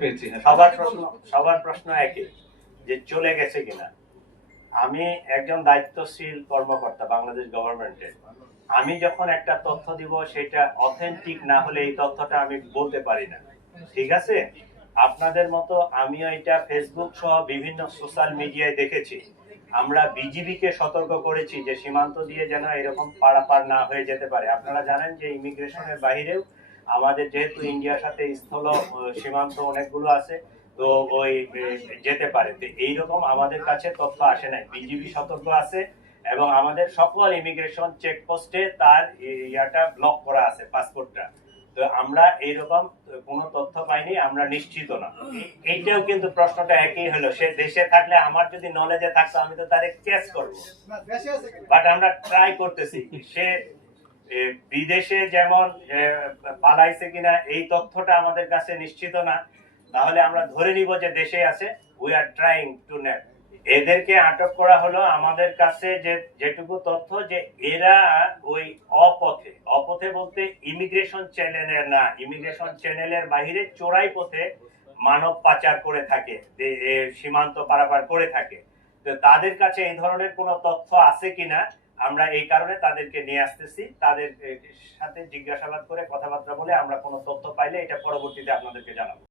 পেয়েছি। সবার প্রশ্ন একই, যে চলে গেছে কিনা। আমি একজন দায়িত্বশীল কর্মকর্তা বাংলাদেশ গভর্নমেন্টের। আমি যখন একটা তথ্য দিব সেটা অথেন্টিক না হলে এই তথ্যটা আমি বলতে পারি না, ঠিক আছে? আপনাদের মতো আমিও এটা ফেসবুক সহ বিভিন্ন সোশ্যাল মিডিয়ায় দেখেছি। আমরা বিজিবিকে সতর্ক করেছি যে সীমান্ত দিয়ে যেন এরকম পারাপার না হয়ে যেতে পারে। আপনারা জানেন যে ইমিগ্রেশনের বাইরেও আমাদের যেহেতু ইন্ডিয়ার সাথে স্থল সীমান্ত অনেকগুলো আছে, তো ওই যেতে পারে। তো এইরকম আমাদের কাছে তথ্য আসে নাই, বিজিবি সতর্ক আছে এবং আমাদের সকল ইমিগ্রেশন চেকপোস্টে তার ইয়াটা ব্লক করা আছে, পাসপোর্টটা। তো আমরা এইরকম কোনো তথ্য পাইনি, আমরা নিশ্চিত না। এইটাও কিন্তু প্রশ্নটা একই হলো, সে দেশে থাকলে আমার যদি নলেজে থাকতো আমি তো তারে কেস করব, বাট আমরা ট্রাই করতেছি। সে বিদেশে যেমন পালাইছে কিনা এই তথ্যটা আমাদের কাছে নিশ্চিত না, তাহলে আমরা ধরে নিব যে দেশে আছে। We are trying to net. এদেরকে আটক করা হলো আমাদের কাছে যেটুকু তথ্য, যে এরা ওই অপথে বলতে ইমিগ্রেশন চ্যানেলের না, ইমিগ্রেশন চ্যানেলের বাইরে চোরাই পথে মানব পাচার করে থাকে, সীমান্ত পারাপার করে থাকে। তো তাদের কাছে এই ধরনের কোনো তথ্য আছে কিনা আমরা এই কারণে তাদেরকে নিয়ে আসতেছি। তাদের সাথে জিজ্ঞাসাবাদ করে কথাবার্তা বলে আমরা কোনো তথ্য পাইলে এটা পরবর্তীতে আপনাদেরকে জানাবো।